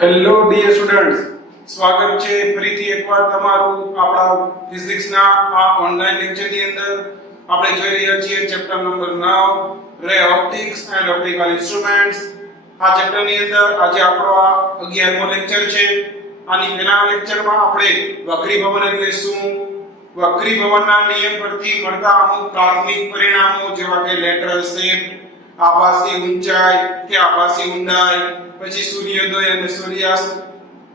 Hello dear students, સ્વાગત છે ફરીથી એકવાર તમારું આપણા ફિઝિક્સના આ ઓનલાઈન લેક્ચરની અંદર. આપણે જોઈ રહ્યા છીએ ચેપ્ટર નંબર 9 રે ઓપ્ટિક્સ એન્ડ ઓપ્ટિકલ ઇન્સ્ટ્રુમેન્ટ્સ. આ ચેપ્ટરની અંદર આજે આપણો આ 11મો લેક્ચર છે. આની પહેલાના લેક્ચરમાં આપણે વક્રીભવન એટલે શું, વક્રીભવનના નિયમ પરથી મળતા અમુક પ્રાથમિક પરિણામો જેવા કે લેટરલ શેપ, આભાસી ઊંચાઈ કે આભાસી ઊંડાઈ, પછી સૂર્યોદય અને સૂર્યાસ્ત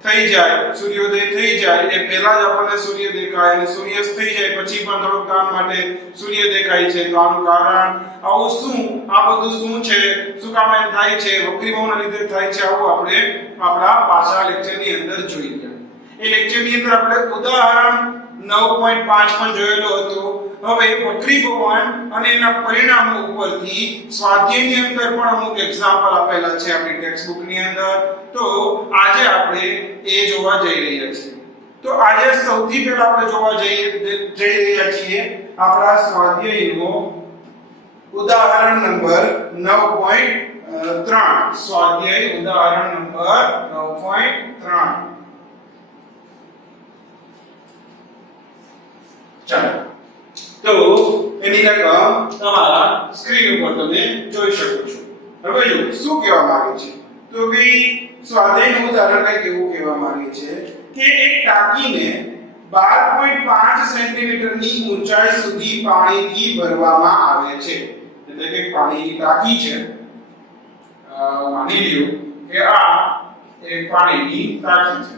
થઈ જાય, સૂર્યોદય થઈ જાય એ પહેલા જ આપણને સૂર્ય દેખાય અને સૂર્યાસ્ત થઈ જાય પછી પણ થોડોક ટાઈમ માટે સૂર્ય દેખાય છે. તો આનું કારણ આવું શું, આ બધું શું છે, શું કામ એમ થાય છે, વક્રીભવનના લીધે થાય છે, આવું આપણે આપણા પાછલા લેક્ચરની અંદર જોઈ ગયા. એ લેક્ચરની અંદર આપણે ઉદાહરણ 9.5 પણ જોયેલો હતો. હવે વક્રીભવન અને એના પરિણામો ઉપરથી સ્વાધ્યાયની અંદર પણ અમુક એક્ઝામ્પલ આપેલા છે આપણી ટેક્સ્ટ બુક ની અંદર. તો આજે આપણે એ જોવા જઈ રહ્યા છીએ. તો આજે સૌથી પહેલા આપણે જોવા જઈ રહ્યા છીએ આપણા સ્વાધ્યાયનો ઉદાહરણ નંબર 9.3. સ્વાધ્યાય ઉદાહરણ નંબર 9.3. ચાલો, તો એની રકમ તમારા સ્ક્રીન ઉપર તમે જોઈ શકો છો. હવે જો શું કહેવા માંગે છે, તો ભઈ સ્વાધ્યાયનું ઉદાહરણ કઈ કેવું કહેવા માંગે છે કે એક ટાંકીને 12.5 સેન્ટીમીટરની ઊંચાઈ સુધી પાણીથી ભરવામાં આવે છે. એટલે કે પાણીની ટાંકી છે, માની લ્યો કે આ એક પાણીની ટાંકી છે.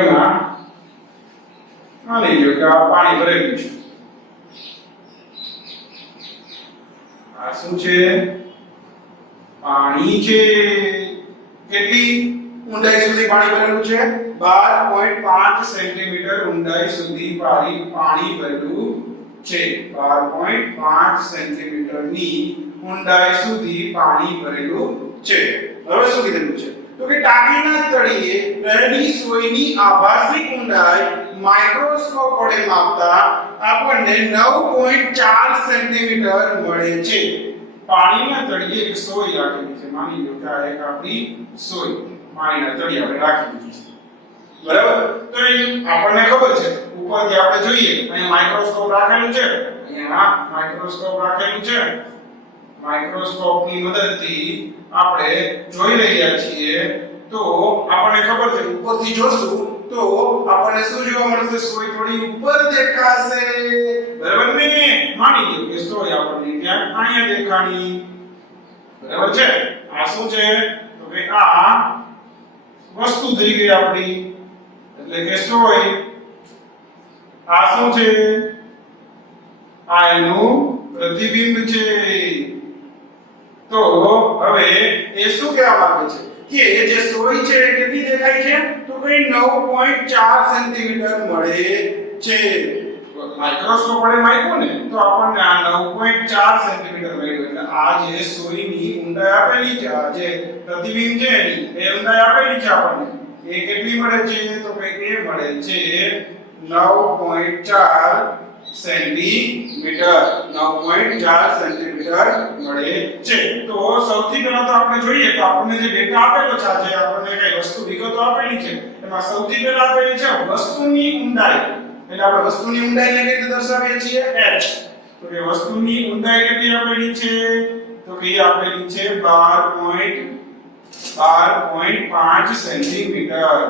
એમાં માની લ્યો કે આ પાણી ભરેલું છે. આ શું છે? પાણી છે. કેટલી ઊંડાઈ સુધી પાણી ભરેલું છે? 12.5 સેન્ટીમીટર ઊંડાઈ સુધી પાણી ભરેલું છે. 12.5 સેન્ટીમીટરની ઊંડાઈ સુધી પાણી ભરેલું છે. હવે શું કીધું છે? તો કે ટાંકીના તળિયે રહેલી સોયની આભાસી ઊંડાઈ માઇક્રોસ્કોપ વડે માપતા આપણને 9.4 સેન્ટીમીટર મળે છે. પાણીના તળિયે એક સોય રાખેલી છે. માની લો કે આ એક આપણી સોય પાણીના તળિયે આપણે રાખેલી છે, બરાબર? તો આપણને ખબર છે, ઉપરથી આપણે જોઈએ અહીંયા માઇક્રોસ્કોપ રાખેલું છે, અહીંયા માઇક્રોસ્કોપ રાખેલું છે. માઇક્રોસ્કોપની મદદથી આપણે જોઈ રહ્યા છીએ. તો આપણને ખબર છે, ઉપરથી જોશું તો આપણને શું જોવા મળશે? સોય થોડી ઉપર દેખાશે, બરાબર ને? માની લો કે સોય આપણને ત્યાં અહીંયા દેખાણી, બરાબર છે? આ શું છે? તો કે આ વસ્તુ થઈ ગઈ આપણી, એટલે કે સોય. આ શું છે? આ એનું પ્રતિબિંબ છે. તો હવે એ શું કહેવા માંગે છે કે જે સોય છે કેટલી દેખાય છે? તો કે 9.4 સેન્ટીમીટર મળે છે. માઇક્રોસ્કોપ વડે માપ્યું ને તો આપણને આ 9.4 સેન્ટીમીટર મળ્યું. એટલે આ જે સોયની ઊંડાઈ આપેલી છે, આ જે પ્રતિબિંબ છે એની એ ઊંડાઈ આપેલી છે આપણને, એ કેટલી મળે છે? તો કે એ મળે છે 9.4 સેન્ટીમીટર. 9.4 સેન્ટીમીટર મળે છે. તો સૌથી પહેલા તો આપણે જોઈએ તો આપણને જે ડેટા આપેલો છે, જે આપણને કઈ વસ્તુ વિગતો આપેલી છે, એમાં સૌથી પહેલા આપેલી છે વસ્તુની ઊંડાઈ. એટલે આપણે વસ્તુની ઊંડાઈને કેવી રીતે દર્શાવીએ છીએ? h. તો કે વસ્તુની ઊંડાઈ કેટલી આપેલી છે? તો કે એ આપેલી છે 12.5 સેન્ટીમીટર.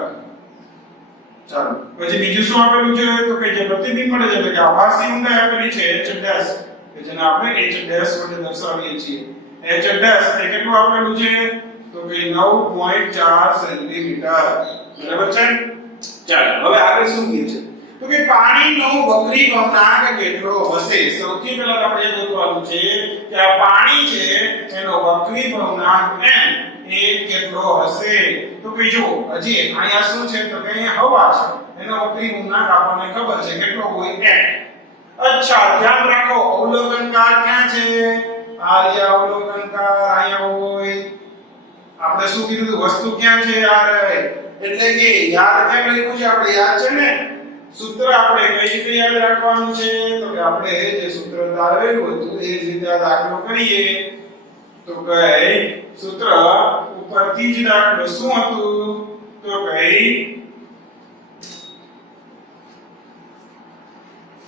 ચાલો, પછી બીજું શું આપેલું છે? તો કે જે પ્રતિબિંબ મળે છે, એટલે કે આભાસી ઊંડાઈ આપેલી છે h ડેશ, કે જેને આપણે h ડેશ વડે દર્શાવીએ છીએ. h ડેશ એ કેટલું આપેલું છે? તો કે 9.4 સેન્ટીમીટર, બરાબર છે? ચાલો, હવે આગળ શું કહે છે? તો કે પાણીનો વક્રીભવનાંક કેટલો હશે? સૌથી પહેલા આપણે એ ગોતવાનું છે કે આ પાણી છે એનો વક્રીભવનાંક m એ કેટલો હશે? તો કે જો હજી અહીંયા શું છે? તો કે અહીંયા હવા છે, એનો વક્રીભવનાંક આપણને ખબર છે કેટલો હોય? m. અચ્છા, ધ્યાન રાખો, અવલોકનકાર ક્યાં છે? આર્યા અવલોકનકાર અહીંયા હોય. આપણે શું કીધું? વસ્તુ ક્યાં છે? યાર, એટલે કે યાદ કેમ લખ્યું છે? આપણે યાદ છે ને સૂત્ર આપણે કઈ રીતે યાદ રાખવાનું છે? તો કે આપણે જે સૂત્ર તારવેલું હતું એ જ રીતે દાખલો કરીએ. તો કઈ સૂત્ર ઉપરથી જ દાખલો શું હતું તો કઈ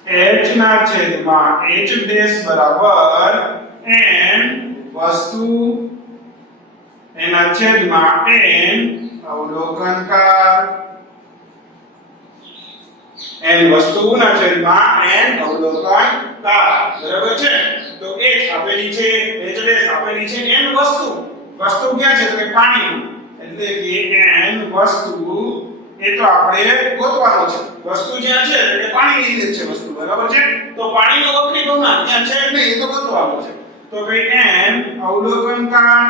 h ના છેદમાં h ડેશ બરાબર n વસ્તુ એના છેદમાં n અવલોકનકાર n વસ્તુના છેદમાં n અવલોકનકાર બરાબર છે તો h આપેલી છે h ડેશ આપેલી છે n વસ્તુ વસ્તુ ક્યાં છે તો કે પાણી એટલે કે n વસ્તુ એ તો આપણે ગોતવાનો છે વસ્તુ જ્યાં છે એટલે પાણીની અંદર છે વસ્તુ બરાબર છે તો પાણીનો વક્રી ભવનાંક ત્યાં છે એટલે એ તો ગોતવાનો છે તો ભાઈ n અવલોકનકાર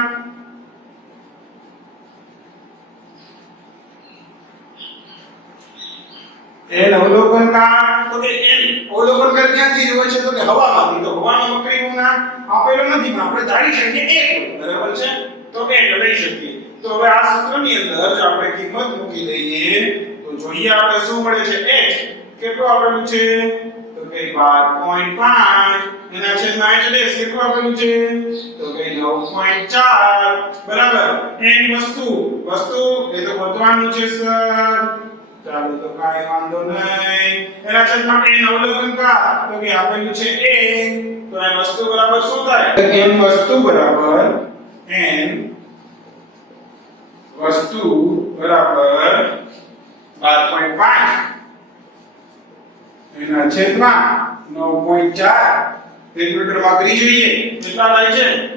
n અવલોકનકાર તો કે n અવલોકનકાર ક્યાંથી હોય છે તો કે હવામાંથી તો હવાનો વક્રી ભવનાંક આપેલો નથી પણ આપણે ધારી શકીએ 1 બરાબર છે તો 1 લઈ શકીએ તો હવે આ સૂત્રની અંદર જો આપણે કિંમત મૂકી દઈએ તો જોઈએ આપણે શું મળે છે h કેટલું આપેલું છે તો કે 12.5 એના છેદમાં h ડેશ કેટલું આપેલું છે તો કે 9.4 બરાબર n વસ્તુ એ તો ગોતવાનું છે સર ચાલો તો કાઈ વાંધો નહીં એના છેદમાં n અવલોકનકાર તો કે આપેલું છે 1 તો આ વસ્તુ બરાબર શું થાય n વસ્તુ બરાબર n વસ્તુ બરાબર 12.5 એના છેદમાં 9.4 કેલ્ક્યુલેટરમાં કરી જોઈએ કેટલા થાય છે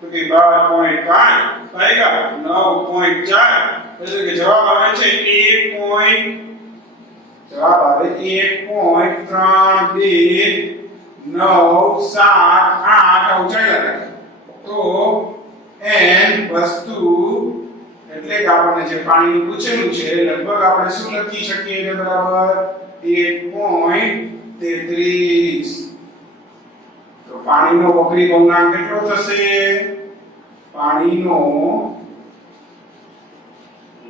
તો કે 12.5 આएगा 9.4 એટલે કે જવાબ આવે છે 1.32978 ઊંચાઈ લગાય તો n વસ્તુ એટલે કે આપણને જે પાણીનું પૂછેલું છે લગભગ આપણે શું લખી શકીએ એને બરાબર 1.33 તો પાણીનો વક્રી ભવનાંક કેટલો થશે પાણીનો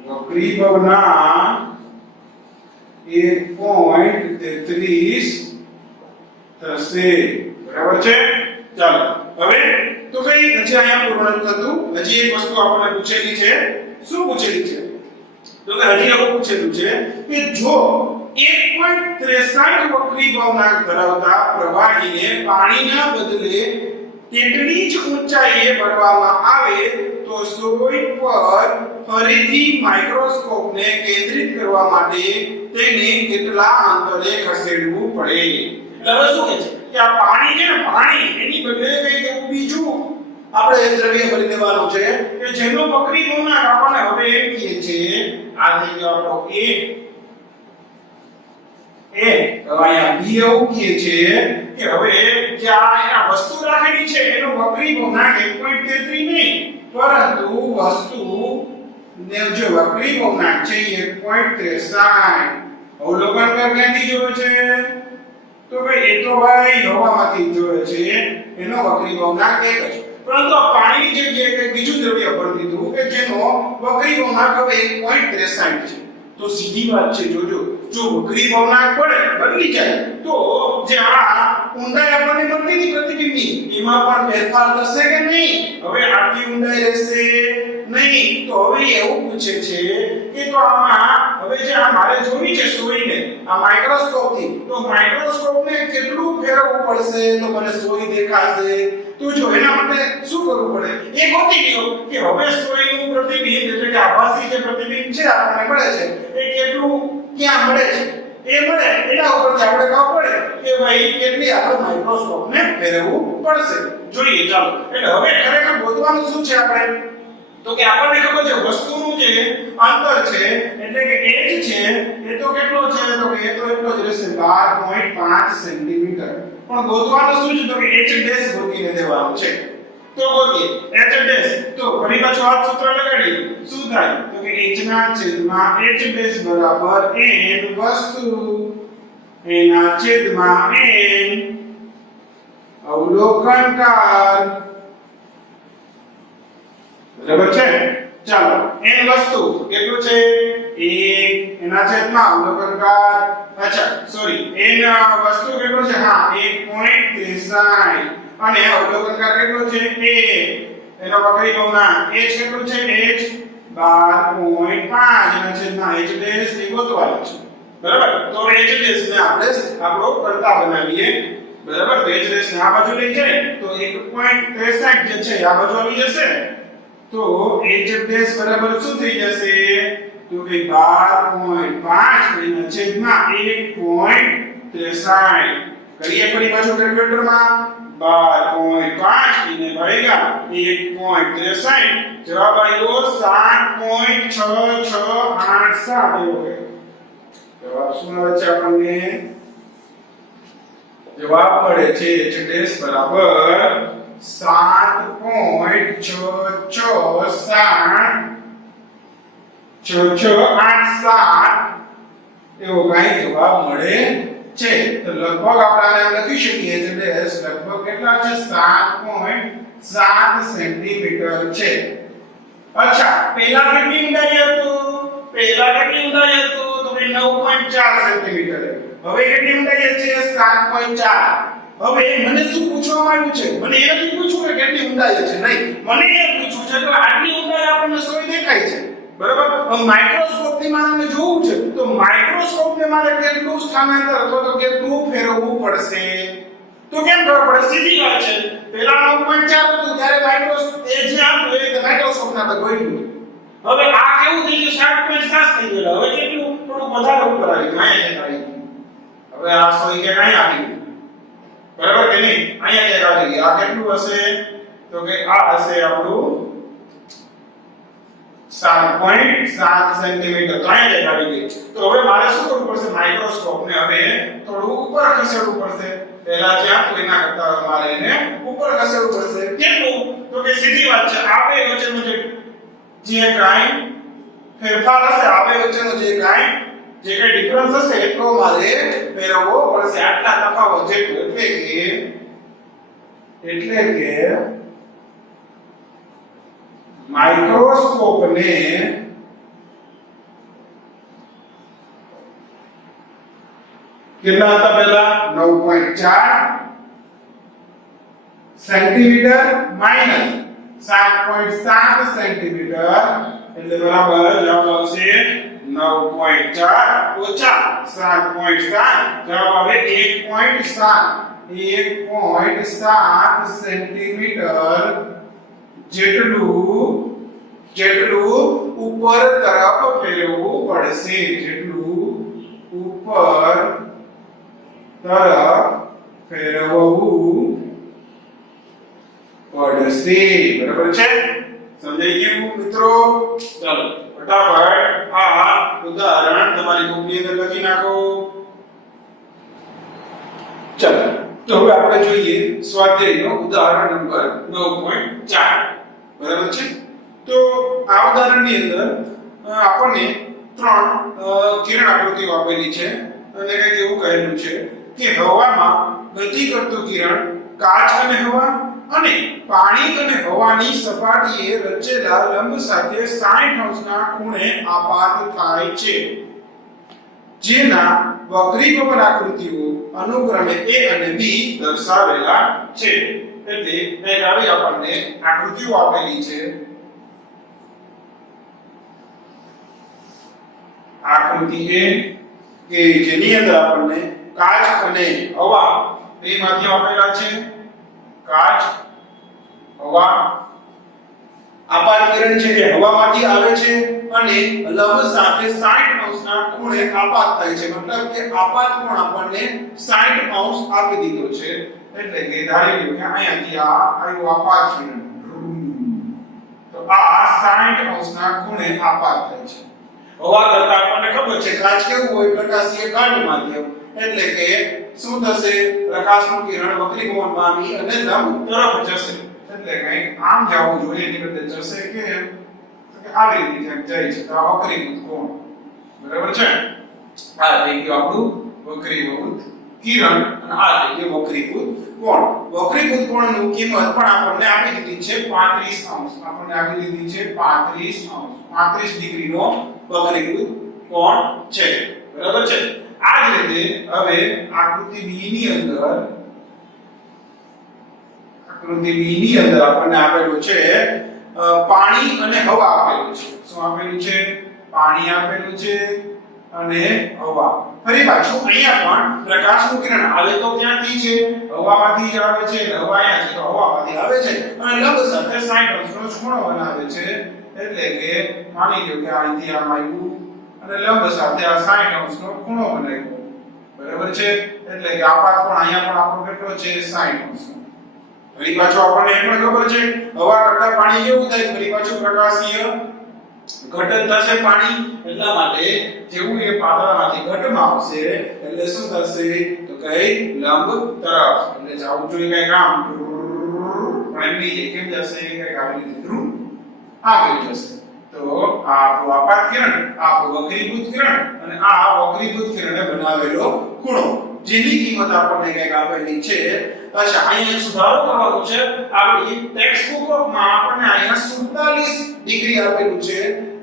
વક્રી ભવનાંક 1.33 થશે બરાબર છે ચાલો હવે તો કઈ હજી અહીંયા પૂર્ણ થતું હજી એક વસ્તુ આપણને પૂછેલી છે શું પૂછેલી છે તો કે હજી એવું પૂછેલું છે કે જો 1.63 વક્રી ભવનાંક ધરાવતા પ્રવાહીને પાણીના બદલે કેટલી જ ઊંચાઈએ ભરવામાં આવે તો સોય પર ફરીથી માઇક્રોસ્કોપને કેન્દ્રિત કરવા માટે તેને કેટલા અંતરે ખસેડવું પડે એટલે હવે શું કહે છે કે આ પાણી છે ને પાણી એની બદલે કંઈક એવું બીજું આપણે દ્રવ્ય ભરી દેવાનું છે કે જેનો વક્રી ભવનાંક આપણને હવે એમ કહે છે આ થઈ ગયો આપણો a તો અહીંયા b એવું કહે છે કે હવે જે આ વસ્તુ રાખેલી છે એનો વક્રી ભવનાંક 1.33 નહીં પરંતુ વસ્તુ ને જે વક્રી ભવનાંક છે 1.63 અવલોકન ક્યાંથી જોવે છે તો ભાઈ એ તો ભાઈ હવામાંથી જોવે છે એનો વક્રી ભવનાંક 1 છે પરંતુ આ પાણીની જગ્યાએ કંઈક બીજું દ્રવ્ય ભરી દીધું કે જેનો વક્રી ભવનાંક હવે 1.63 છે તો સીધી વાત છે જોજો જો વક્રી ભવનાંક બદલી જાય તો જે આ ઊંડાઈ આપણને મળતી હતી પ્રતિબિંબની એમાં પણ ફેરફાર થશે કે નહીં હવે આટલી ઊંડાઈ રહેશે નહીં તો હવે એવું પૂછે છે કે તો આમાં હવે જે આ મારે જોવી છે સોયને આ માઇક્રોસ્કોપથી તો માઇક્રોસ્કોપને કેટલું ફેરવવું પડશે તો મને સોય દેખાશે તો જો એના માટે શું કરવું પડે એ ગોતી લ્યો કે હવે સોયનું પ્રતિબિંબ એટલે કે આભાસી જે પ્રતિબિંબ છે આપણને મળે છે એ કેટલું ક્યાં મળે છે એ મળે એના ઉપરથી આપણે ખબર પડે કે ભાઈ કેટલી આપણે માઇક્રોસ્કોપને ફેરવવું પડશે જોઈએ ચાલો એટલે હવે ખરેખર ગોતવાનું શું છે આપણે તો કે આપણને ખબર છે વસ્તુનું જે અંતર છે એટલે કે h છે એ તો કેટલો છે તો કે એ તો એટલો જ રહેશે 12.5 સેન્ટીમીટર પણ ગોતવાનું શું છે તો કે h ડેશ ગોતીને દેવાનું છે તો ગોતીએ h ડેશ તો ફરી પાછું આ સૂત્ર લગાડીએ શું થાય તો કે h ના છેદમાં h ડેશ બરાબર n વસ્તુ એના છેદમાં n અવલોકનકાર બરાબર છે ચાલો n વસ્તુ કેટલું છે 1 એના છેદમાં અવલોકનકાર અચ્છા સોરી n વસ્તુ કેટલું છે હા 1.63 અને અવલોકનકાર કેટલો છે 1 એનો વક્રીકોણના h કેટલું છે h 12.5 એના છેદમાં h ડેશ એ ગોતવાનું છે બરાબર તો h ડેશ ને આપણે આપણો કરતા બનાવીએ બરાબર તો h ડેશ ને આ બાજુ લઈ જાય તો 1.63 જે છે આ બાજુ આવી જશે તો h ડેશ બરાબર શું થઈ જશે તો કે 12.5 એના છેદમાં 1.63 કરીએ ફરી પાછું કેલ્ક્યુલેટરમાં 12.5 એને ભાગ્યા 1.63 જવાબ આવ્યો 7.6687 એવો કે જવાબ શું મળે છે આપણને જવાબ મળે છે h ડેશ બરાબર 7.6687 એવો કઈ જવાબ મળે છે તો લગભગ આપણે આને લખી શકીએ h ડેશ લગભગ કેટલા છે 7.7 સેન્ટીમીટર છે અચ્છા પહેલા કેટલી ઊંડાઈ હતું તો 9.4 સેન્ટીમીટર હવે કેટલી ઊંડાઈ છે 7.4 હવે મને શું પૂછવામાં આવ્યું છે મને એ નથી પૂછ્યું કે કેટલી ઊંડાઈ છે નહીં મને એ પૂછ્યું છે કે આટલી ઊંડાઈ આપણને સોય દેખાય છે બરાબર માઇક્રોસ્કોપ થી મારે જોવું છે તો માઇક્રોસ્કોપ ને મારે કેટલું સ્થાનાંતર અથવા તો કેટલું ફેરવવું પડશે તો કેમ ખબર પડે સીધી વાત છે પહેલા 9.4 હતું ત્યારે માઇક્રોસ્કોપ એ જે આપ્યું એ માઇક્રોસ્કોપ ના પર ગોઠવ્યું હવે આ કેવું થઈ ગયું 7.7 થઈ ગયું હવે કેટલું થોડું વધારે ઉપર આવી ગયું અહીંયા આવી ગયું હવે આ સોય કે અહીં આવી ગયું બરાબર કે નહીં અહીંયા એક આવી ગયું આ કેટલું હશે તો કે આ હશે આપણું 7.7 સેન્ટીમીટર તો અહીંયા આવી ગઈ તો હવે મારે શું કરવું પડશે માઇક્રોસ્કોપ ને હવે થોડું ઉપર ખસેડવું પડશે પહેલા જ્યાં કોઈના કરતા મારે એને ઉપર ખસેડવું પડશે કેટલું તો કે સીધી વાત છે આ બે વચ્ચેનું જે કાંઈ ફેરફાર હશે આ બે વચ્ચેનો જે કાંઈ ડિફરન્સ હશે એટલો મારે ફેરવવો પડશે આટલા તફાવત જેટલો એટલે કે માઇક્રોસ્કોપ ને કેટલા હતા પહેલા 9.4 સેન્ટીમીટર માઈનસ 7.7 સેન્ટીમીટર એટલે બરાબર જવાબ આવશે 9.4 ઓછા 7.7 જવાબ આવે 1.7 સેન્ટીમીટર જેટલું ઉપર તરફ ફેરવવું પડશે જેટલું ઉપર તરફ ફેરવવું પડશે બરાબર છે સમજાઈ ગયું મિત્રો ચાલો ફટાફટ આ ઉદાહરણ તમારી કોપીની અંદર લખી નાખો ચાલો તો હવે આપણે જોઈએ સ્વાધ્યાયનો ઉદાહરણ નંબર 9.4 બરાબર છે તો આ ઉદાહરણની અંદર આપણને ત્રણ કિરણ આકૃતિઓ આપેલી છે અને કંઈક એવું કહેલું છે કે હવામાં ગતિ કરતું કિરણ કાચ અને હવા અને પાણી અને હવાની સપાટીએ રચેલા લંબ સાથે 60 અંશના ખૂણે આપાત થાય છે જેના વક્રીભવન આકૃતિઓ અનુક્રમે A અને B દર્શાવેલા છે એટલે એક આવી આપણને આકૃતિઓ આપેલી છે આકૃતિ A કે જેની અંદર આપણને કાચ અને હવા બે માધ્યમ આપેલા છે કાચ હવા આપાત કિરણ છે જે હવામાંથી આવે છે અને લંબ સાથે 60 અંશના ખૂણે આપાત થાય છે મતલબ કે આપાત કોણ આપણને 60 અંશ આપી દીધો છે એટલે કે ધારી લો કે અહીંયાથી આ આવ્યું આપાત કિરણ તો આ 60 અંશના ખૂણે આપાત થાય છે હવા કરતા આપણને ખબર છે કાચ કેવું હોય પ્રકાશીય ઘન માધ્યમ એટલે કે શું થશે પ્રકાશનું કિરણ વક્રીભવનમાં આવી અને લંબ તરફ જશે એટલે કંઈક આમ જવું જોઈએ એની બદલે જશે કે આવી રીતે જાય છે તો આ વક્રીભૂત કોણ બરાબર છે આ થઈ ગયું આપણું વક્રીભૂત કિરણ અને આ થઈ ગયું વક્રીભૂત કોણ વક્રીભૂત કોણનું કિંમત પણ આપણને આપી દીધી છે 35 અંશ આપણને આપી દીધી છે 35 અંશ 35 ડિગ્રીનો વક્રીભૂત કોણ છે બરાબર છે આ જ રીતે હવે આકૃતિ B ની અંદર આકૃતિ બી ની અંદર આપણને આપેલું છે પાણી અને હવા આપેલું છે. શું આપેલું છે? પાણી આપેલું છે અને હવા. ફરી પાછું અહીંયા પણ પ્રકાશનું કિરણ આવે તો ક્યાંથી છે? હવામાંથી જ આવે છે. હવા અહીંયા છે તો હવામાંથી આવે છે અને લંબ સાથે 60 અંશનો ખૂણો બનાવે છે. એટલે કે માની લો કે અહીંથી આમ આવ્યું અને લંબ સાથે આ 60 અંશનો ખૂણો બનાવ્યો. બરાબર છે? એટલે કે આપાત કોણ અહીંયા પણ આપણો કેટલો છે? 60 અંશનો. ફરી પાછું આપણને એ પણ ખબર છે હવા કરતા પાણી કેવું થાય? ફરી પાછું પ્રકાશીય ઘટન થશે પાણી. એટલા માટે જેવું એ પાતળામાંથી ઘટમાં આવશે એટલે શું થશે? તો કઈ લંબ તરફ. એટલે જાવું જોઈએ કઈ કામ પણ એમની કેમ જશે? કઈ આવી રીતે ધ્રુવ આગળ જશે. તો આ આપણું આપાત કિરણ, આ વક્રીભૂત કિરણ અને આ વક્રીભૂત કિરણે બનાવેલો ખૂણો જેની કિંમત આપણને કઈક આપેલી છે. અચ્છા, અહીંયા સુધારો કરવાનો છે. આપણી ટેક્સ્ટ બુકમાં આપણને અહીંયા 47 ડિગ્રી આપેલું છે,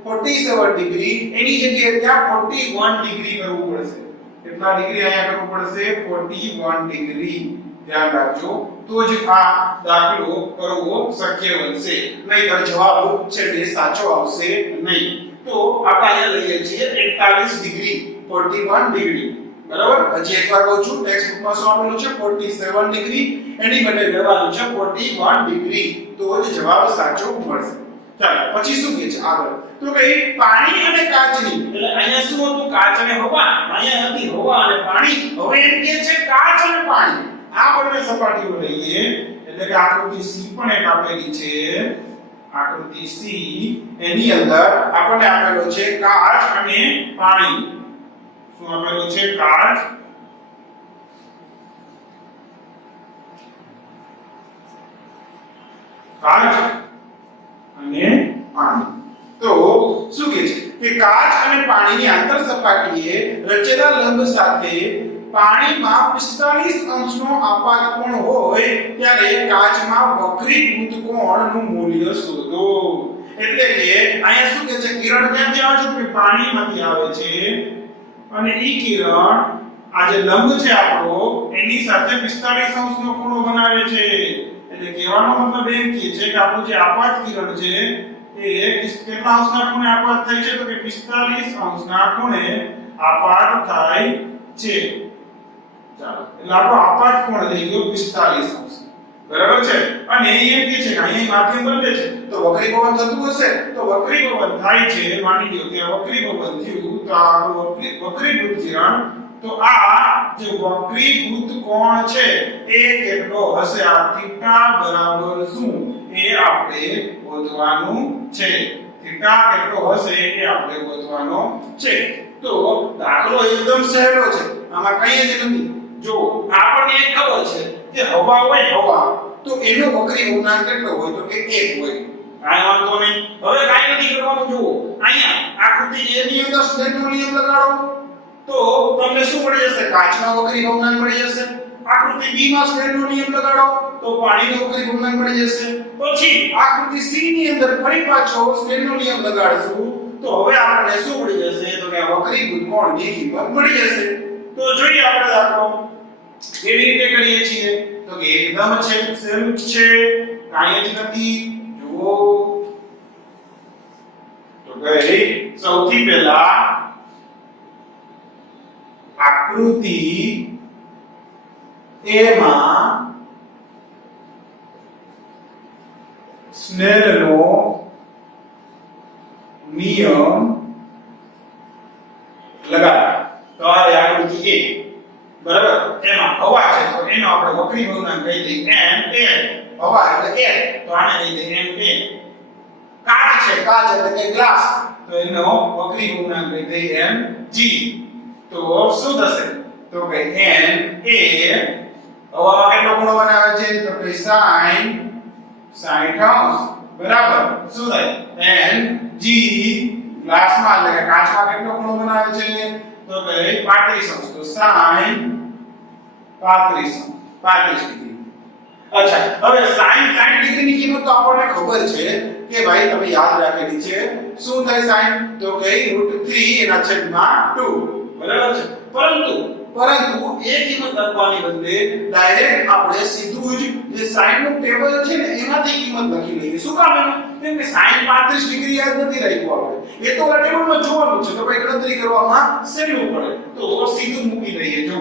47 ડિગ્રી. એની જગ્યાએ ત્યાં 41 ડિગ્રી કરવું પડશે. કેટલા ડિગ્રી અહીંયા કરવું પડશે? 41 ડિગ્રી. ધ્યાન રાખજો તો જ આ દાખલો કરવો શક્ય બનશે. નહીંતર જવાબ છેલ્લે સાચો આવશે નહીં. તો આપણે અહીંયા લઈએ છીએ 41 ડિગ્રી, 41 ડિગ્રી. બરાબર? હજી એકવાર કહું છું, ટેક્સ્ટ બુકમાં શું આપેલું છે? 47 ડિગ્રી. એની બદલે લેવાનું છે 41 ડિગ્રી. તો જ જવાબ સાચો મળશે. ચાલો પછી શું કહે છે આગળ? તો કે પાણી અને કાચની, એટલે અહીંયા શું હતું? કાચ અને હવા. અહીંયા હતી હવા અને પાણી. હવે એમ કહે છે કાચ અને પાણી. આ બંને સપાટીઓ લઈએ એટલે કે આકૃતિ C પણ એક આપેલી છે. આકૃતિ C એની અંદર આપણને આપેલો છે કાચ અને પાણી. શું આપેલું છે? કાચ અને પાણી. તો શું કહે છે કે કાચ અને પાણીની આંતર સપાટીએ રચેલા લંબ સાથે પાણીમાં 45 અંશનો આપાત કોણ હોય ત્યારે કાચમાં વક્રીભૂત કોણનું મૂલ્ય શોધો. એટલે કે અહીંયા શું કહે છે? કિરણ ક્યાંથી આવે છે? તો પાણીમાંથી આવે છે અને ઈ કિરણ આ જે લંબ છે આપણો એની સાથે 45 અંશનો ખૂણો બનાવે છે. એટલે કહેવાનો મતલબ એમ કે છે કે આપણું જે આપાત કિરણ છે એ કેટલા અંશના ખૂણે આપાત થાય છે? તો કે 45 અંશના ખૂણે આપાત થાય છે. ચાલો, એટલે આપણો આપાત કોણ થઈ ગયો 45 અંશ. બરાબર છે? અને એ એમ કે છે કે અહીં માધ્યમ બને છે તો વક્રીભવન થતું હશે. તો વક્રીભવન થાય છે, માની લો કે વક્રીભવન થયું તો આ વક્રીભૂત કિરણ, તો આ જે વક્રીભૂત કોણ છે એ કેટલો હશે? આ થીટા બરાબર શું એ આપણે શોધવાનું છે. થીટા કેટલો હશે એ આપણે શોધવાનો છે. તો દાખલો એકદમ સહેલો છે, આમાં કંઈ જ નથી. જો આપણને એક ખબર છે કે હવા હોય, હવા તો એનો વક્રી ગુણાંક કેટલો હોય? તો કે 1 હોય. કાંઈ વાંધો નહીં. હવે કાંઈ નથી કરવાનું. જુઓ અહીંયા આકૃતિ A ની અંદર સ્નેલનો નિયમ લગાડો તો તમને શું મળી જશે? કાચનો વક્રી ગુણાંક મળી જશે. આકૃતિ B માં સ્નેલનો નિયમ લગાડો તો પાણીનો વક્રી ગુણાંક મળી જશે. પછી આકૃતિ C ની અંદર ફરી પાછો સ્નેલનો નિયમ લગાડશું તો હવે આપણને શું મળી જશે? તો કે વક્રીભૂત કોણની કિંમત મળી જશે. તો જોઈએ આપણે દાખલો કેવી રીતે કરીએ છીએ? તો કે એકદમ છે સહેલું છે, કાંઈ જ નથી. જુઓ તો કે સૌથી પહેલા આકૃતિ A માં સ્નેલનો નિયમ લગાડો. તો આ આકૃતિ A, બરાબર? એમાં હવા છે તો એનો આપણે વક્રી ગુણાંક કહી દઈએ n. હવા એટલે n તો આને કહી દઈએ n. કાચ છે, કાચ એટલે કે ગ્લાસ તો એનો વક્રી ગુણાંક કહી દઈએ mg. તો શું થશે? તો કે n એ હવામાં કેટલો ખૂણો બનાવે છે? તો કે sin 60 અંશ. બરાબર? શું થાય? n g ગ્લાસમાં એટલે કે કાચમાં કેટલો ખૂણો બનાવે છે? તો કે 35 અંશ. તો sin 35 ડિગ્રી. અચ્છા, હવે sin 60 ડિગ્રીની કિંમત તો આપણને ખબર છે કે ભાઈ તમે યાદ રાખેલી છે. શું થાય sin? તો કે √3 / 2. બરાબર છે? પરંતુ પરંતુ એ કિંમત લખવાની બદલે ડાયરેક્ટ આપણે સીધું જ જે sin નું ટેબલ છે ને એમાંથી કિંમત લખી લઈએ. શું કામ એનું? કેમ કે sin 35 ડિગ્રી યાદ નથી રાખ્યું આપણે. એ તો આ ટેબલમાં જોવાનું છે તો ભાઈ ગણતરી કરવામાં સહેલું પડે. તો સીધું મૂકી દઈએ. જો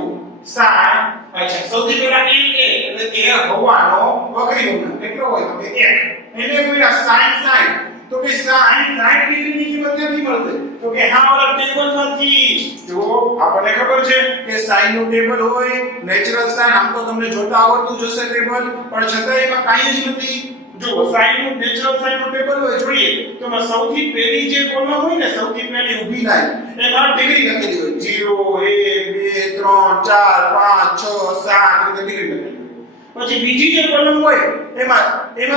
sin, અચ્છા સૌથી પહેલા n એટલે કે હવાનો વક્રી ગુણાંક કેટલો હોય તો કે 1. એને ગુણ્યા sin તો કે sin 60 ડિગ્રીની કિંમત ક્યાંથી મળશે? તો કે હા ઓલા ટેબલમાંથી. જો આપણને ખબર છે કે sin નું ટેબલ હોય નેચરલ sin, આમ તો તમને જોતા આવડતું જશે ટેબલ, પણ છતાં એમાં કાંઈ જ નથી. જો sin નું નેચરલ sin નું ટેબલ હોય જોઈએ તો એમાં સૌથી પહેલી જે કોલમ હોય ને સૌથી પહેલી ઊભી લાઈન એમાં ડિગ્રી લખેલી હોય 0 1 2 3 4 5 6 7 રીતે ડિગ્રી લખેલી હોય. પછી બીજી જે કોલમ હોય એમાં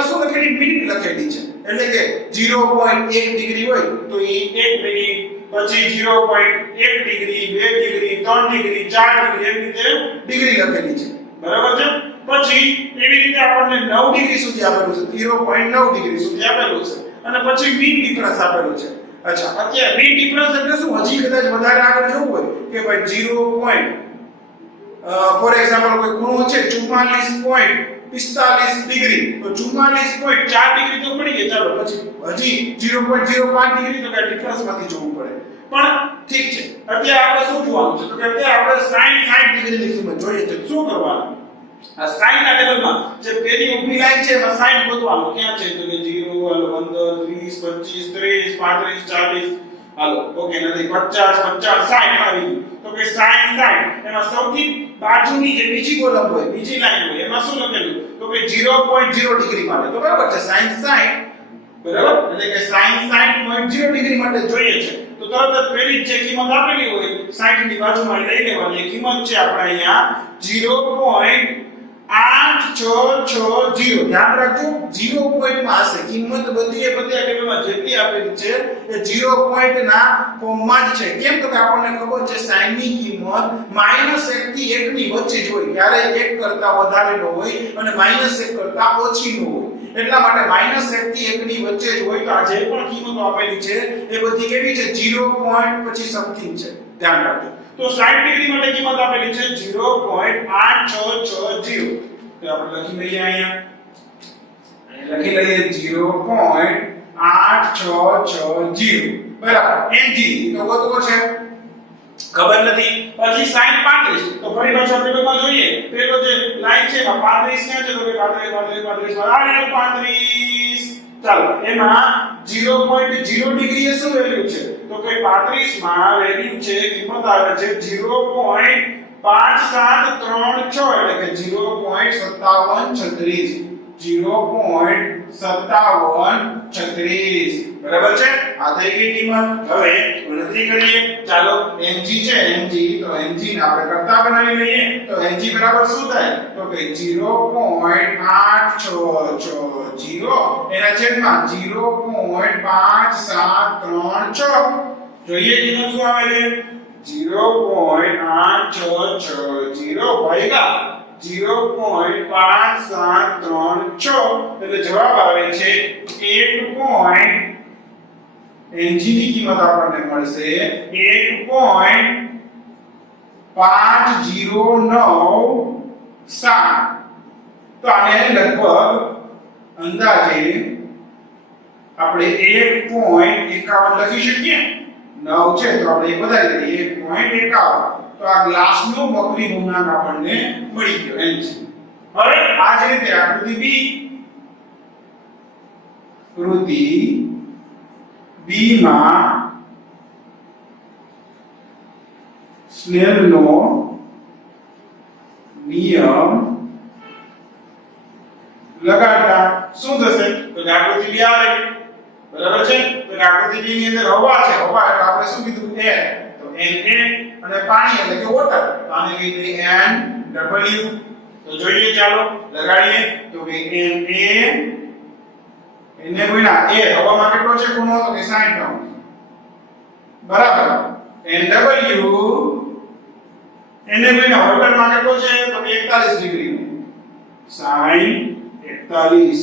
શું લખેલી? મિનિટ લખેલી છે. એટલે કે 0.1 ડિગ્રી હોય તો એ 1 મિનિટ, પછી 0.1 ડિગ્રી 2 ડિગ્રી 3 ડિગ્રી 4 ડિગ્રી એવી રીતે ડિગ્રી લખેલી છે. બરાબર છે. પછી એવી રીતે આપણને 9 ડિગ્રી સુધી આપેલું છે, 0.9 ડિગ્રી સુધી આપેલું છે, અને પછી મીન ડિફરન્સ આપેલું છે. અચ્છા, અત્યારે મીન ડિફરન્સ એટલે શું? હજી કદાચ વધારે આગળ જવું હોય કે ભાઈ 0. ફોર એક્ઝામ્પલ કોઈ ખૂણો છે 44.45 ડિગ્રી, તો 44.4 ડિગ્રી તો પડી ગઈ. ચાલો પછી હજી 0.05 ડિગ્રી તો કે ડિફરન્સ માંથી જોવું પડે. પણ ઠીક છે, અત્યારે આપણે શું જોવાનું છે? તો કે અત્યારે આપણે sin 60 ડિગ્રીની કિંમત જોઈએ છે. શું કરવાનું? આ sin ના ટેબલમાં જે પેલી ઊભી લાઈન છે એમાં sin ગોતવાનું. ક્યાં છે? તો કે 0 15 20 25 30 35 40. હાલો ઓકે, નથી 50 50 60 આવી ગયું. તો કે sin 60 એમાં સૌથી બાજુની જે બીજી કોલમ હોય, બીજી લાઈન હોય એમાં શું લખેલું? તો કે 0.0 ડિગ્રી માટે. તો બરાબર છે, sin 60 બરાબર, એટલે કે sin 60.0 ડિગ્રી માટે જોઈએ છે. તો તરત જ પેલી જે કિંમત આપેલી હોય 60 ની બાજુમાં લઈ લેવાની. એ કિંમત છે આપણે અહીંયા 0.8660. ધ્યાન રાખજો, 0 પોઈન્ટમાં હશે. કિંમત બધી એ બધા ટેબલમાં જેટલી આપેલી છે એ 0 પોઈન્ટના ફોર્મમાં જ છે. કેમ? તો કે આપણને ખબર છે sin ની કિંમત -1 થી 1 ની વચ્ચે જ હોય. ક્યારે 1 કરતા વધારે ન હોય અને -1 કરતા ઓછી ન હોય. એટલા માટે -1 થી 1 ની વચ્ચે જ હોય. તો આ જે પણ કિંમતો આપેલી છે એ બધી કેવી છે? 0 પોઈન્ટ પછી સમથિંગ છે. ધ્યાન રાખજો. તો 60 ડિગ્રી માટે કિંમત આપેલી છે 0.8660. તો આપણે લખી લઈએ અહીંયા. લખી લઈએ 0.8660. બરાબર. ng તો ગોતવો છે, ખબર નથી. પછી sin 35 તો ફરી પાછા ટેબલમાં જોઈએ. પેલો જે લાઈન છે એમાં 35 ક્યાં છે? તો કે 35 આ 35. ચાલો એમાં 0.0 ડિગ્રી એ શું વેલ્યુ છે? તો કે 35 માં વેલ્યુ છે, કિંમત આવે છે 0.5736 એટલે કે 0.5736. 0.5736 બરાબર છે. આ થઈ ગઈ કિંમત. હવે ગણતરી કરીએ. ચાલો ng છે, ng તો ng ને આપણે કરતા બનાવી લઈએ. તો ng બરાબર શું થાય? તો કે 0.8660 એના છેદમાં 0.5736. જોઈએ કિંમત શું આવે છે? 0.8660 ભાગ્યા 0.5736 એટલે જવાબ આવે છે 1. ng ની કિંમત આપણને મળશે 1.5097. તો આને લગભગ અંદાજે આપણે 1.51 લખી શકીએ. 9 છે તો આપણે એક વધારી દઈએ 1.51. તો આ ગ્લાસનો વક્રી ગુણાંક આપણને મળી ગયો ng. હવે આ જ રીતે આકૃતિ B માં સ્નેલનો નિયમ લગાડતા શું થશે? તો આકૃતિ B આવે. બરાબર છે. તો આકૃતિ B ની અંદર હવા છે. હવા એટલે આપણે શું કીધું? air. તો Na અને પાણી એટલે કે વોટર. તો આને કહીએ NW. તો જોઈએ, ચાલો લગાડીએ. તો કે Na ગુણ્યા a હવામાં કેટલો છે ખૂણો? તો કે 60 બરાબર. NW Na ગુણ્યા વોટરમાં કેટલો છે? તો કે 41 ડિગ્રી. sin 41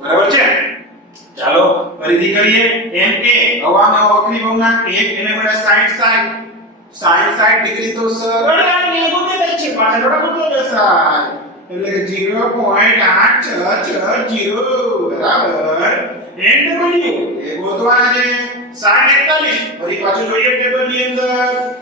બરાબર છે. ચાલો ફરીથી કરીએ. Na હવાનો વક્રી ગુણાંક 1 એને ગુણ્યા 60 sin 60 ડિગ્રી તો સરળ અને ગોતે જ છે પાછળ થોડા ગોતો જશે એટલે કે 0.8660 બરાબર n w એ ગોતવાના છે sin 41 ફરી પાછું જોઈએ ટેબલ ની અંદર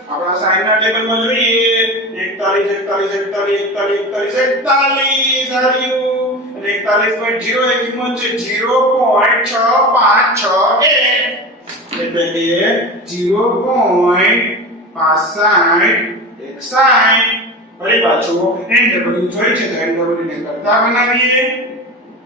આપણા sin ના ટેબલ માં જોઈએ 41 આવ્યું અને 41.0 એ કિંમત છે 0.6561 એટલે કે 0.6561 ફરી પાછું nw જોઈ છે તો nw ને કરતા બનાવીએ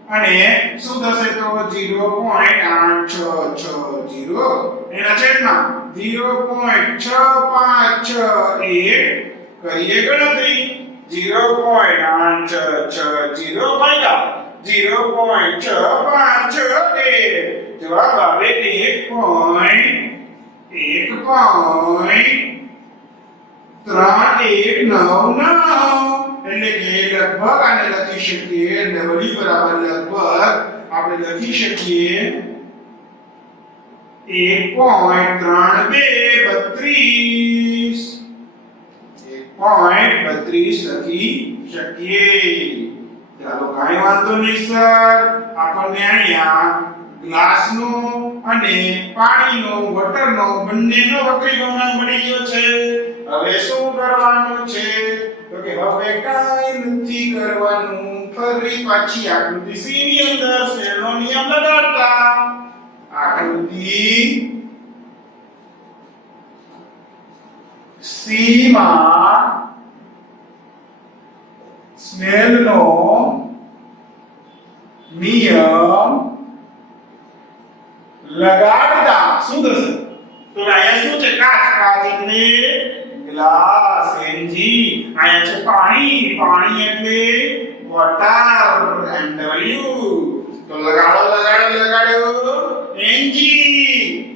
અને શું થશે તો 0.8660 એના છેદમાં 0.6561 કરીએ ગણતરી 0.8660 ભાગ્યા 0.6561 જવાબ આવે 1.3199 એટલે કે લગભગ આને લખી શકીએ w બરાબર લગભગ આપણે લખી શકીએ 1.32 લખી શકીએ ચાલો કાઈ વાંધો નહીં સર આપણને અહીંયા ગ્લાસનો અને પાણીનો વોટરનો બંનેનો વક્રી ભ્રમણાંક મળી ગયો છે હવે શું કરવાનું છે તો કે હવે કાઈ નથી કરવાનું ફરી પાછી આકૃતિ C ની અંદર સ્નેલનો નિયમ લગાડતા આકૃતિ C માં સ્નેલનો નિયમ લગાડતા શું થશે તો અહીંયા શું છે કાચ એટલે ગ્લાસ Ng અહીંયા છે પાણી એટલે વોટર NW તો લગાડો Ng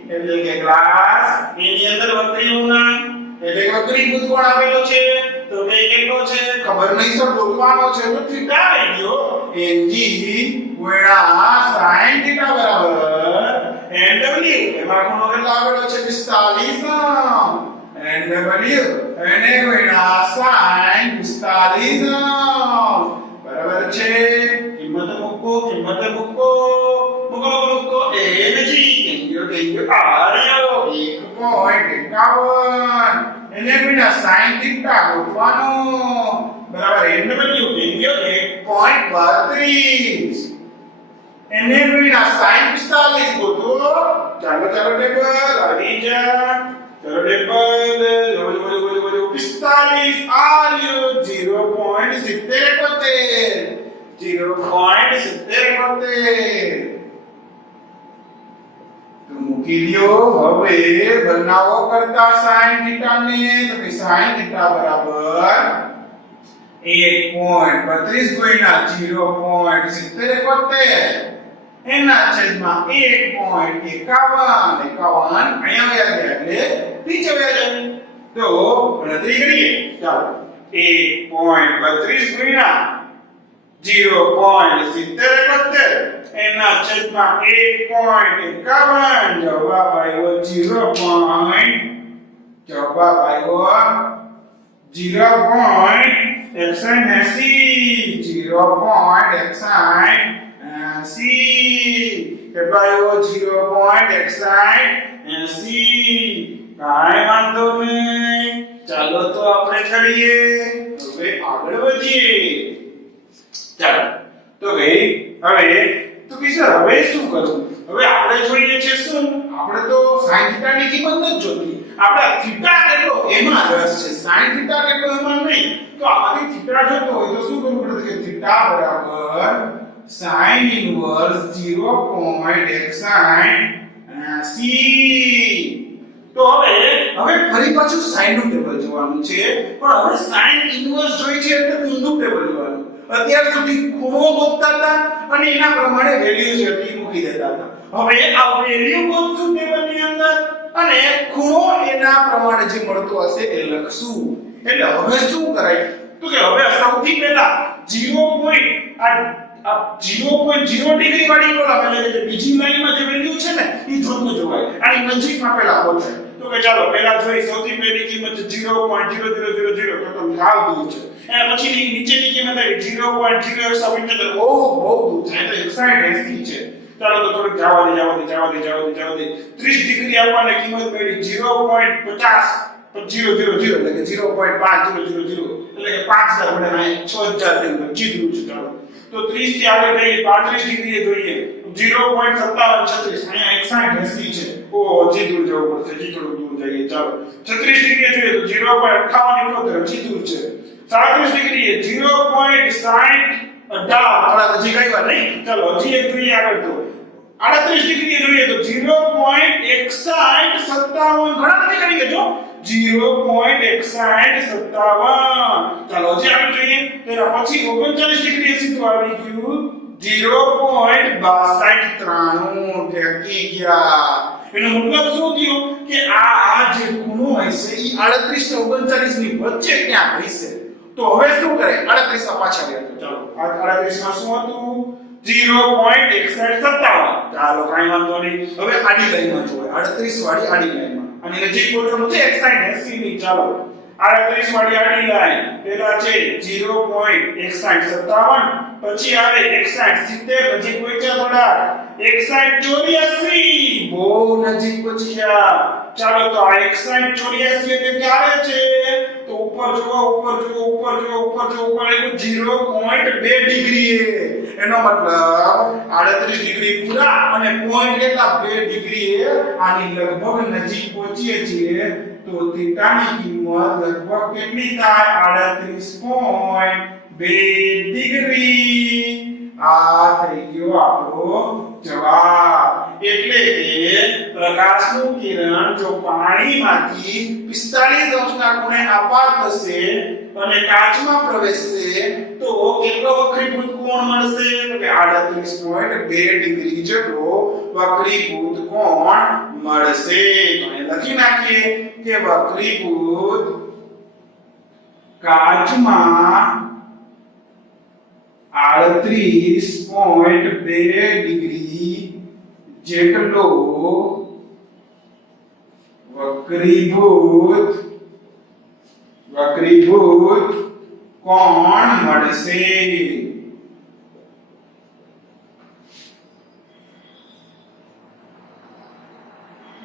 એટલે કે ગ્લાસ એની અંદર વક્રીઓના એટલે વક્રી ભૂતકોણ આપેલો છે તો બે કેટલો છે ખબર નહીં સર ગોતવાનો છે તો થીટા લઈ ગયો Ng ગુણ્યા sin થીટા બરાબર NW એમાં ખૂણો કેટલો આપેલો છે 45 NW એને ગુણ્યા sin 45 બરાબર છે કિંમત મૂકો આર્યો 1.51 એને ગુણ્યા sin થીટા ગોતવાનો બરાબર NW ગયો 1.32 એને ગુણ્યા sin 45 ગોતો ચાલો ટેબલ આવી જા ચલો ટેબલ 45 આર્યો 0.7071 તો મૂકી દયો હવે બનાવો કરતા sin થીટા ને તો કે sin થીટા બરાબર 1.32 ગુણ્યા 0.7071 એના છેદમાં 1.51 અહીંયા વ્યા ગયા એટલે નીચે વ્યા જાય તો ગણતરી કરીએ ચાલો 1.32 ગુણ્યા 0.7071 એના છેદમાં 1.51 જવાબ આવ્યો 0.81 કેટલો આવ્યો 0.81 કાઈ વાંધો નહીં ચાલો તો આપણે ચડીએ હવે આગળ વધીએ ચાલો તો હવે તો કિશોર હવે શું કરવું હવે આપણે જોઈએ છે શું આપણે તો sin થીટા ની કિંમત નથી જોતી આપણે થીટા કેટલો એમાં રસ છે sin થીટા કેટલો એમાં નહીં તો આમાંથી થીટા જોતો હોય તો શું કરવું પડે કે થીટા બરાબર sin ઇન્વર્સ 0.61 તો હવે ફરી પાછું sin નું ટેબલ જોવાનું છે પણ હવે sin ઇન્વર્સ જોઈ છે એટલે ઊંધું ટેબલ જોવાનું અત્યાર સુધી ખૂણો ગોતતા હતા અને એના પ્રમાણે વેલ્યુ છે તે મૂકી દેતા હતા હવે આ વેલ્યુ ગોતશું ટેબલની અંદર અને ખૂણો એના પ્રમાણે જે મળતો હશે એ લખશું એટલે હવે શું કરાય તો કે હવે સૌથી પહેલા 0.0 ડિગ્રી વાળી કોલમ એટલે કે બીજી લાઈનમાં જે વેલ્યુ છે ને એ જોતું જોવાય અને નજીકમાં પહેલા પહોંચાય તો કે ચાલો પહેલા જોઈ સૌથી પહેલી કિંમત 0.0000 તો તમને હાવ દૂર છે અને પછીની નીચેની કિંમત આવી 0.075 ઓહ બહુ દૂર છે એટલે 180 છે ચાલો તો થોડું જવા દે 30 ડિગ્રી આપવાને કિંમત મળી 0.50 એટલે કે 0.5000 એટલે કે 5000 વડે અહીં 6000 ની અંદર જીધું છે ચાલો તો 30 થી આગળ જઈએ 35 ડિગ્રીએ જોઈએ 0.5736 અહીંયા 180 છે ઓ હજી દૂર જવું પડશે હજી થોડું દૂર જઈએ ચાલો 36 ડિગ્રીએ જોઈએ તો 0.58 હજી દૂર છે 37 ડિગ્રીએ 0.60 થોડા હજી કઈ વાત નહીં ચાલો હજી એક જોઈએ આગળ તો 38 ડિગ્રીએ જોઈએ તો 0.6157 ઘણા નથી કરી ગયો 0.6157 ચાલો હજી આગળ જોઈએ તેના પછી 39 ડિગ્રીએ સીધું આવી ગયું 0.6293 ટેકી ગયા એનો મતલબ શું થયો કે આ જે ખૂણો હશે ઈ 38 ને 39 ની વચ્ચે ક્યાં હશે તો હવે શું કરે 38 માં પાછા ગયા ચાલો આ 38 માં શું હતું 0.6157 ચાલો કાઈ વાંધો નહીં હવે આડી લાઈનમાં જોવે 38 વાળી આડી લાઈનમાં અને નજીક બોલવાનું છે 180 ની ચાલો 38 વાળી આડી લાઈન પેલા છે 0.6157 પછી આવે 6170 નજીક પહોંચ્યા થોડા 6184 બહુ નજીક પહોંચ્યા ચાલો તો આ 6184 એટલે ક્યારે છે તો ઉપર જો ઉપર આવ્યું 0.2 ડિગ્રી એનો મતલબ 38 ડિગ્રી પૂરા અને પોઈન્ટ કેટલા 2 ડિગ્રી આની લગભગ નજીક પહોંચીએ છીએ તો થીટાની કિંમત લગભગ કેટલી થાય 38.2 ડિગ્રી આ થઈ ગયો આપણો જવાબ એટલે કે પ્રકાશનું કિરણ જો પાણીમાંથી 45 અંશના ખૂણે આપાત થશે અને કાચમાં પ્રવેશશે તો કેટલો વક્રીભૂત કોણ મળશે તો કે 38.2 ડિગ્રી જેટલો વક્રીભૂત કોણ મળશે તો એ લખી નાખીએ કે વક્રીભૂત કાચમાં 38.2 ડિગ્રી જેટલો વક્રીભૂત કોણ મળશે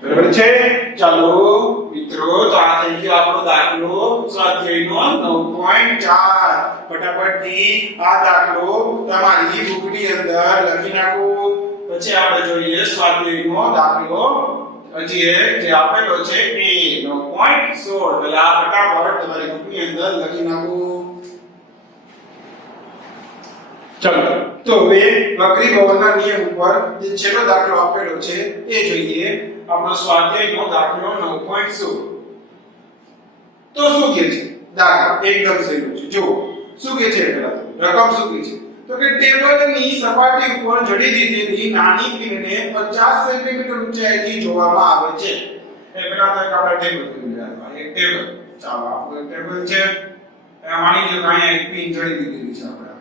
બરાબર છે ચાલો મિત્રો તો આ થઈ ગયો આપણો દાખલો સ્વાધ્યાયનો 9.4 ફટાફટથી આ દાખલો તમારી બુકની અંદર લખી નાખો પછી આપણે જોઈએ સ્વાધ્યાયનો દાખલો હજી જે આપેલો છે એ 9.16 એટલે આ ફટાફટ તમારી બુકની અંદર લખી નાખો ચલો તો હવે વક્રી ભવનના નિયમ ઉપર જે છેલ્લો દાખલો આપેલો છે એ જોઈએ આપણો સ્વાધ્યાયનો દાખલો 9.16 તો શું કહે છે દાખલો એકદમ સહેલું છે જો શું કહે છે પહેલા રકમ શું કહે છે તો કે ટેબલની સપાટી ઉપર જડી દીધેલી નાની પિનને 50 સેન્ટીમીટર ઊંચાઈથી જોવામાં આવે છે એ પહેલા તો એક આપણે ટેબલ જોઈશું એક ટેબલ ચાલો આપણું ટેબલ છે માની લો કે અહીંયા એક પિન જડી દીધેલી છે આપણે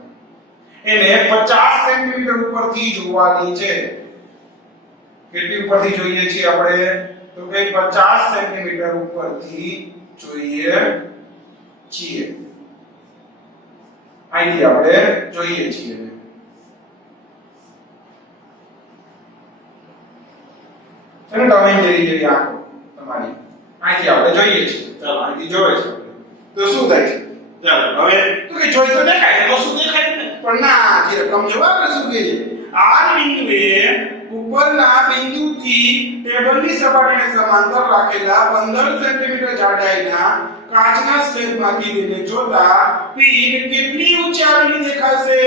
એને 50 સેન્ટીમીટર ઉપરથી જોવાની છે કેટલી ઉપરથી જોઈએ છીએ આપણે તો કે 50 સેન્ટીમીટર ઉપરથી જોઈએ છીએ અહીંથી આપણે જોઈએ છીએ ચલો ડોમેન જેવી આંખો તમારી અહીંથી આપણે જોઈએ છીએ ચાલો અહીંથી જોવે છે તો શું થાય છે ચાલો હવે તો કે જોઈ તો દેખાય તો શું દેખાય ને પણ ના જે રકમ જોવા આપણે શું કહીએ આ બિંદુએ ઉપરના બિંદુથી ટેબલની સપાટીને સમાંતર રાખેલા 15 સેન્ટીમીટર જાડાઈના કાચના સ્લેબમાંથી તેને જોતા પિન કેટલી ઊંચી આવીને દેખાશે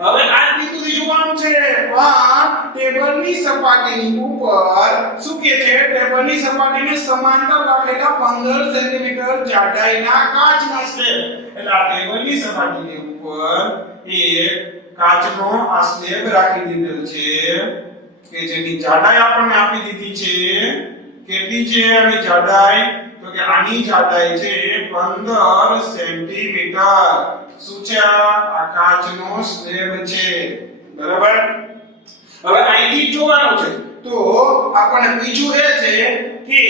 હવે આ બિંદુથી જોવાનું છે પણ ટેબલની સપાટીની ઉપર શું કહે છે ટેબલની સપાટીને સમાંતર રાખેલા 15 સેન્ટીમીટર જાડાઈના કાચના સ્લેબ એટલે આ ટેબલની સપાટીની ઉપર એક કાચનો આ સ્લેબ રાખી દીધેલ છે કે જેની જાડાઈ આપણને આપી દીધી છે કેટલી છે આની જાડાઈ તો કે આની જાડાઈ છે 15 સેન્ટીમીટર શું છે આ કાચનો સ્લેબ છે બરાબર હવે અહીંથી જોવાનું છે તો આપણને બીજું એ છે કે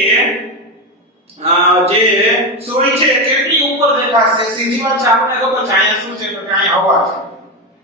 જે સોય છે કેટલી ઉપર દેખાશે સીધી વાત છે આપણે ખબર છે અહીંયા શું છે તો કે અહીંયા હવા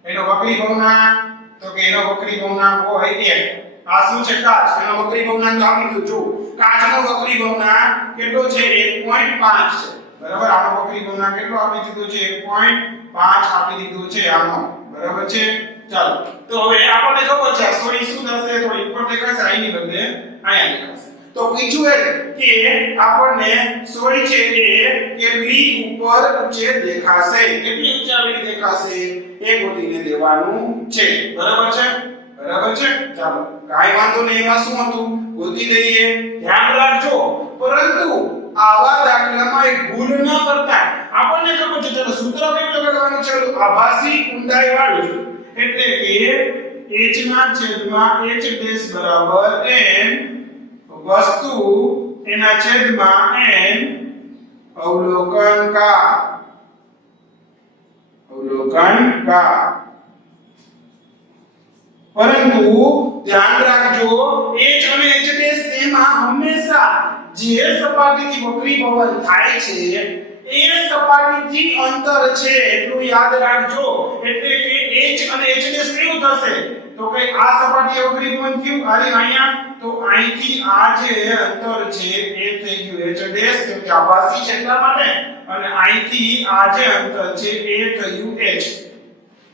છે એનો વક્રી ભવનાંક તો કે એનો વક્રી ભવનાંક હોય 1 આ શું છે કાચ એનો વક્રી ભવનાંક તો આપી દીધું જો કાચનો વક્રી ભવનાંક કેટલો છે 1.5 છે બરાબર આનો વક્રી ભવનાંક કેટલો આપી દીધો છે 1.5 આપી દીધો છે આનો બરાબર છે ચાલો તો હવે આપણને ખબર છે સોય શું થશે થોડી ઉપર દેખાશે અહીંની બદલે અહીંયા દેખાશે તો પૂછ્યું કે આપણને સોય છે એ કેટલી ઉપર ઊંચે દેખાશે કેટલી ઊંચાઈ દેખાશે એ ગોતીને દેવાનું છે બરાબર છે ચાલો કાઈ વાંધો નહીં એમાં શું હતું ગોતી દઈએ ધ્યાન રાખજો પરંતુ આવા દાખલામાં એક ભૂલ ન કરતા આપણને ખબર છે ચાલો સૂત્ર કેવી લગાડવાનું છે આભાસી ઊંડાઈ વાળું એટલે કે h ના છેદમાં h ડેશ બરાબર n वस्तु एना छेदમાં n अवलोकन का પરંતુ ધ્યાન રાખજો h અને h ડેશ એમાં હંમેશા જે સપાટીથી વક્રી ભવન થાય છે એ સપાટીથી અંતર છે એટલું યાદ રાખજો એટલે કે h અને h ડેશ કેવું થશે તો કે આ સપાટીએ વક્રી ભવન થયું અને અહીંયા તો અહીંથી આ જે અંતર છે એ થઈ ગયું h ડેશ કેમ કે આભાસી છે એટલા માટે અને અહીંથી આ જે અંતર છે એ થયું h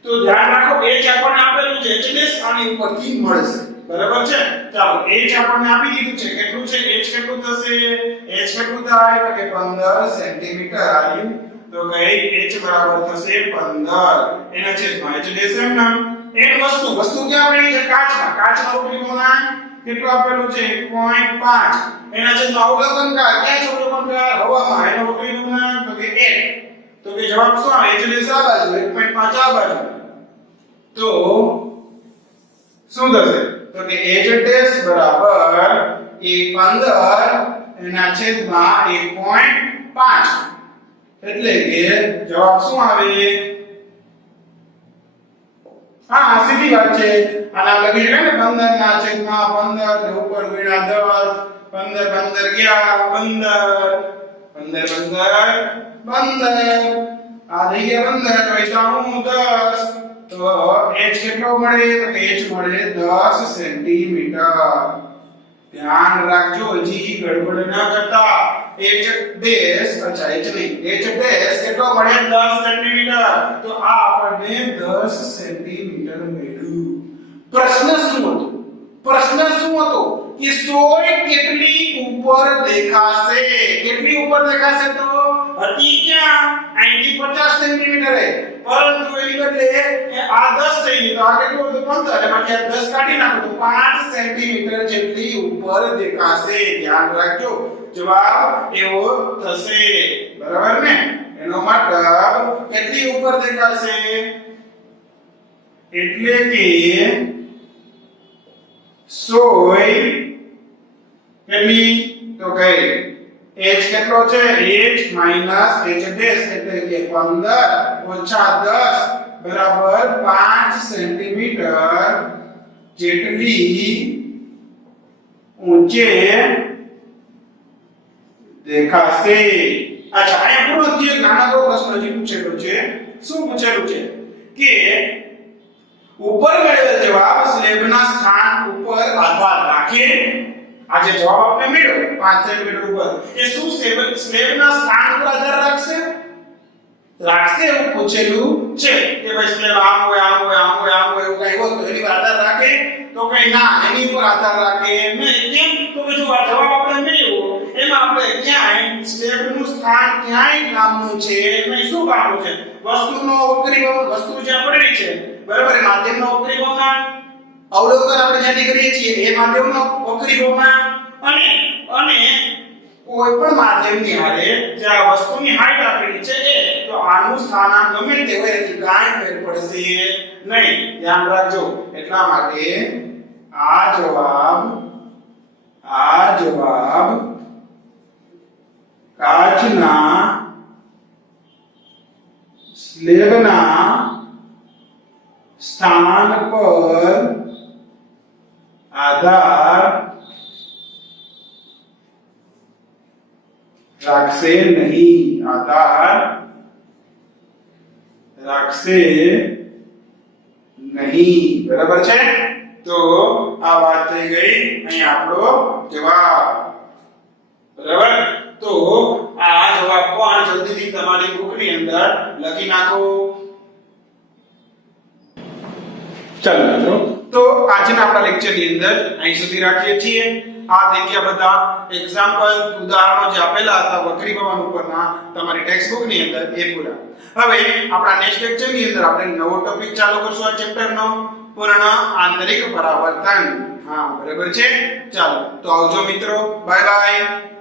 તો ધ્યાન રાખો h આપણને આપેલું છે h ડેશ આની ઉપરથી મળશે બરાબર છે ચાલો h આપણને આપી દીધું છે કેટલું છે h કેટલું થશે h કેટલું થાય તો કે 15 સેન્ટીમીટર આવ્યું તો કે h બરાબર થશે 15 એના છેદમાં h ડેશ એમ નામ એક વસ્તુ ક્યાં પડી છે કાચનો વક્રી ભવનાંક કેટલું આપેલું છે 1.5 એના છેદમાં અવલોકનકાર ક્યાં છે અવલોકનકાર હવામાં એનો વક્રી ભવનાંક તો કે 1 તો કે જવાબ શું આવે h ડેશ આ બાજુ 1.5 આ બાજુ તો શું થશે તો કે h ડેશ બરાબર 15 એના છેદમાં 1.5 એટલે કે જવાબ શું આવે હા સીધી વાત છે આના લખી શકાય ને 15 ના છેદમાં 15 ને ઉપર ગુણ્યા 10 15 ગયા 15 આ થઈ ગયા 15 તો અહીંયા 10 તો h કેટલો મળે તો કે h મળે 10 સેન્ટીમીટર ધ્યાન રાખજો હજી ગડબડ ન કરતા h ડેશ અચ્છા h નહીં h ડેશ કેટલો મળે 10 સેન્ટીમીટર તો આ આપણને 10 સેન્ટીમીટર મળ્યું પ્રશ્ન શું હતો કે સોય કેટલી ઉપર દેખાશે તો હતી ક્યાં અહીંથી 50 સેન્ટીમીટર પરંતુ એની બદલે આ 10 થઈ ગયું તો આ કેટલું હતું 15 એમાંથી આ 10 કાઢી નાખો તો 5 સેન્ટીમીટર જેટલી ઉપર દેખાશે ધ્યાન રાખજો જવાબ એવો થશે બરાબર ને એનો મતલબ કેટલી ઉપર દેખાશે એટલે કે સોય કેટલી તો કે h કેટલો છે h માઈનસ h ડેશ એટલે કે 15 ઓછા 10 બરાબર 5 સેન્ટીમીટર જેટલી ઊંચે દેખાશે અચ્છા અહીંયા પૂરો થયો નાનકડો પ્રશ્ન હજી પૂછેલો છે શું પૂછેલું છે કે ઉપર મેળવેલ જવાબ સ્લેબના સ્થાન ઉપર આધાર રાખે આ જે જવાબ આપણે મેળવ્યો 5 સેન્ટીમીટર ઉપર એ શું સ્લેબના સ્થાન પર આધાર રાખશે એવું પૂછેલું છે કે ભાઈ સ્લેબ આમ હોય એવું કઈ હોય તો એની પર આધાર રાખે તો કઈ ના એની પર આધાર રાખે નહીં કેમ તો કે જો આ જવાબ આપણે મેળવ્યો એમાં આપણે ક્યાંય સ્લેબનું સ્થાન ક્યાંય નામનું છે નહીં શું કામનું છે વસ્તુનો વક્રી ભવન વસ્તુ જે પડેલી છે બરાબર માધ્યમનો વક્રી ભવનાંક અવલોકન આપણે જ્યાંથી કરીએ છીએ એ માધ્યમનો વક્રી ભવનાંક અને કોઈ પણ માધ્યમની હારે જે આ વસ્તુની હાઈટ આપેલી છે એ તો આનું સ્થાનાંક ગમે તે હોય એથી કાંઈ ફેર પડશે નહીં ધ્યાન રાખજો એટલા માટે આ જવાબ કાચના સ્લેબના સ્થાન પર આધાર રાખશે નહીં, આધાર રાખશે નહીં. બરાબર છે? તો આ વાત થઈ ગઈ અહીં આપણો જવાબ. બરાબર? તો આ જવાબ પણ જલ્દીથી તમારી બુકની અંદર લખી નાખો. ચાલો મિત્રો, તો આજના આપણા લેક્ચરની અંદર અહીં સુધી રાખીએ છીએ. આ થઈ ગયા બધા એક્ઝામ્પલ ઉદાહરણો જે આપેલા હતા વક્રી ભવન ઉપરના તમારી ટેક્સ્ટ બુક ની અંદર એ પૂરા. હવે આપણા નેક્સ્ટ લેક્ચરની અંદર આપણે નવો ટોપિક ચાલુ કરશું આ ચેપ્ટરનો, પૂર્ણ આંતરિક પરાવર્તન. હા, બરાબર છે? ચાલો તો આવજો મિત્રો, બાય બાય.